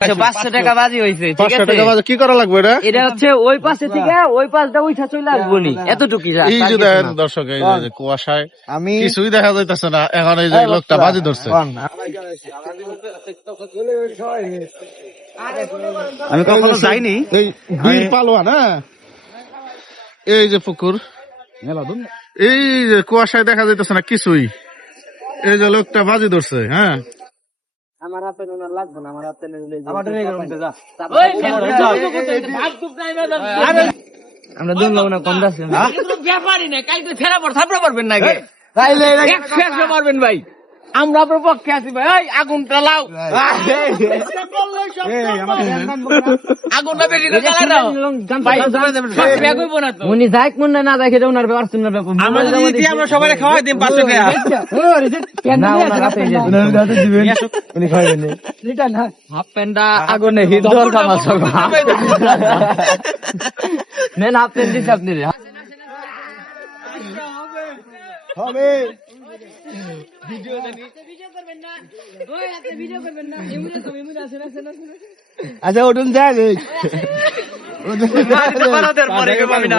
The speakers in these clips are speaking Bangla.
500 টাকা বাজি হয়েছে। 500 টাকা বাজে কি করা লাগবে এটা? এটা হচ্ছে ওই পাশে থেকে ওই পাশটা উঠা চলে আসবো নি, এতটুকু। এই যে দেখেন দর্শক, এই যে কুয়াশায় কিছুই দেখা যাইতেছে না। এখন এই যে লোকটা বাজি ধরছে। আমি কখনো যাইনি। এই বীর পালোয়ান, হ্যাঁ, এই যে পুকুর, এই যে কুয়াশায় দেখা যাইতেছে না কিছুই। এই যে লোকটা বাজি ধরছে, হ্যাঁ। আমার হাতে লাগবে না, আমার হাতে আমরা দুর্লভ না কম যাচ্ছে ব্যাপারই না। কালকে ফেরা পর থাপড়া পারবেন না, পারবেন ভাই। আমরা আপনার পক্ষে আছি ভাই। এই আগুনটা লাও, আগুনটা বেশি করে জ্বালা দাও ভাই। উনি যাই কোন না যাই খেতে ওনার ব্যাপার শুননার ব্যাপার। আমরা সবাই খাওয়াই দিই 500 টাকা। না ওনার হাতে দিবেন, উনি খাইবেন এটা না। হাফ প্যান্টটা আগুনে হিদর কামাল সব নেন। হাফ প্যান্ট দিছি আপনি রে হবে। ভিডিও করবেন না, ওই আপনি ভিডিও করবেন না। এমনি তো এমনি আছে না। আচ্ছা ওঠুন যাই রে, বানাদের পরে কে পাবি না।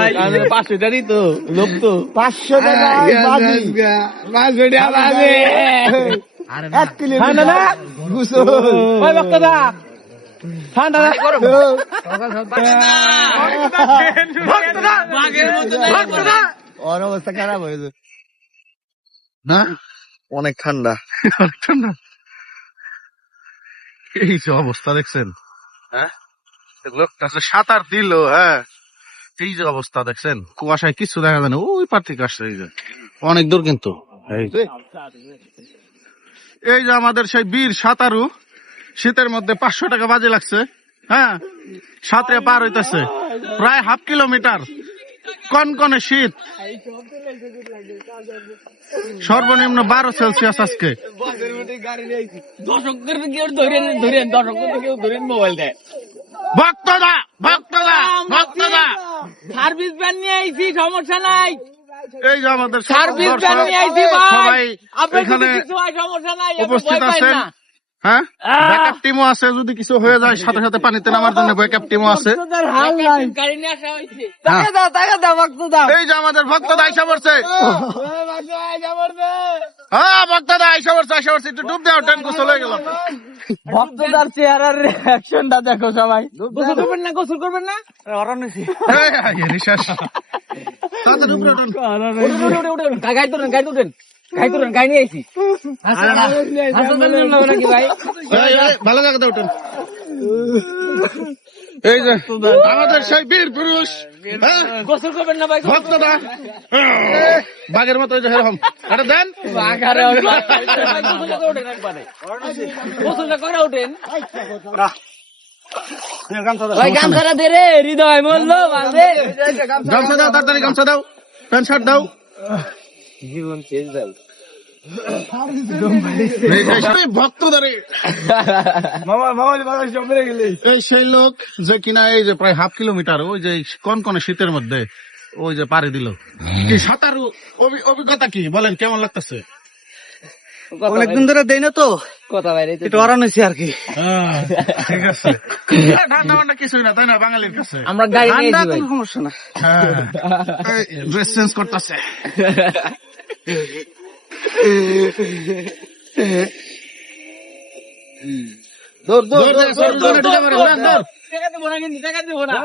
500 টাকা তো লোক তো 500 টাকা বাজি, 500 টাকা বাজি। আরে 1 কিলো ঠান্ডা না গুসো। ওই বক্তদা ঠান্ডা না গরম বক্তদা বাগের মতো বক্তদা। ওর অবস্থা খারাপ হয়েছে না, অনেক ঠান্ডা। এই যে অবস্থা দেখছেন, হ্যাঁ, লোকটা সাঁতার দিল, হ্যাঁ। এই যে অবস্থা দেখছেন, কুয়াশায় কিছু দেখা যায় না। ওই পার থেকে আসছে, এই যে অনেক দূর কিন্তু। এই যে আমাদের সেই বীর সাঁতারু, শীতের মধ্যে 500 টাকা বাজে লাগছে, হ্যাঁ। সাঁতরে পার হইতেছে প্রায় হাফ কিলোমিটার, কনকনে শীত, সর্বনিম্ন 12 সেলসিয়াস আজকে। দর্শকদের কেউ ধরেন দর্শকদের কেউ ধরেন মোবাইল দেয়। ভক্তদা সার্ভিস ভ্যান নিয়ে আইছি, সমস্যা নাই। এই যে আমাদের সার্ভিস ভ্যান নিয়ে আইছি ভাই, সবাই আপনার এখানে কিছু হয় সমস্যা নাই, উপস্থিত আছেন, হ্যাঁ। ব্যাকআপ টিমও আছে, যদি কিছু হয়ে যায় সাথে সাথে পানিতে নামার জন্য ব্যাকআপ টিমও আছে। গাড়ি নিয়ে আসা হয়েছে। টাকা দাও ভক্তদা। এই যে আমাদের ভক্তদা আইসা পড়ছে, হ্যাঁ, ভক্তদা আইসা পড়ছে। একটু ডুব দাও, ট্রেন গোসল হয়ে গেল। ভক্তদার চেহারার রিঅ্যাকশনটা দেখো সবাই। গোসল করবেন না নিঃশ্বাস তাড়াতাড়ি উপরে ওঠেন। গাড়ি নিয়ে আইছি। নাকি ভাই ভালো জায়গাতে ওঠেন। এই যে আমাদের সেই বীর পুরুষ, হ্যাঁ, গোসল করবেন না ভাই, ভক্তদা বাঘের মতো এই যে এরকম এটা দেন। গোসলটা করে ওঠেন ভাই। গামছাটা দে রে, হৃদয় মূল্য গামছা দাও, তাড়াতাড়ি গামছা দাও, প্যান্ট শার্ট দাও। জীবন শেষ দাও। ভক্তদারে এই সেই লোক যে কিনা এই যে প্রায় হাফ কিলোমিটার ওই যে কনকনে শীতের মধ্যে ওই যে পাড়ি দিল। কি সাঁতারু অভিজ্ঞতা কি বলেন, কেমন লাগতেছে? অনেকদিন ধরে দেই না তো কথা বাইরে একটু অরান হয়েছে আর কি। ঠিক আছে, ঠান্ডা মান্ডা কিছুই না, তাই না? বাঙালির কাছে আমরা গাড়ি নিয়ে আইছি ভাই, সমস্যা না। ড্রেস চেঞ্জ করতেছে। দৌড় দৌড়, দৌড়, দৌড়, দৌড়, দৌড়, দৌড়, দৌড়। টাকা দেবো না, কিন্তু টাকা দেবো না।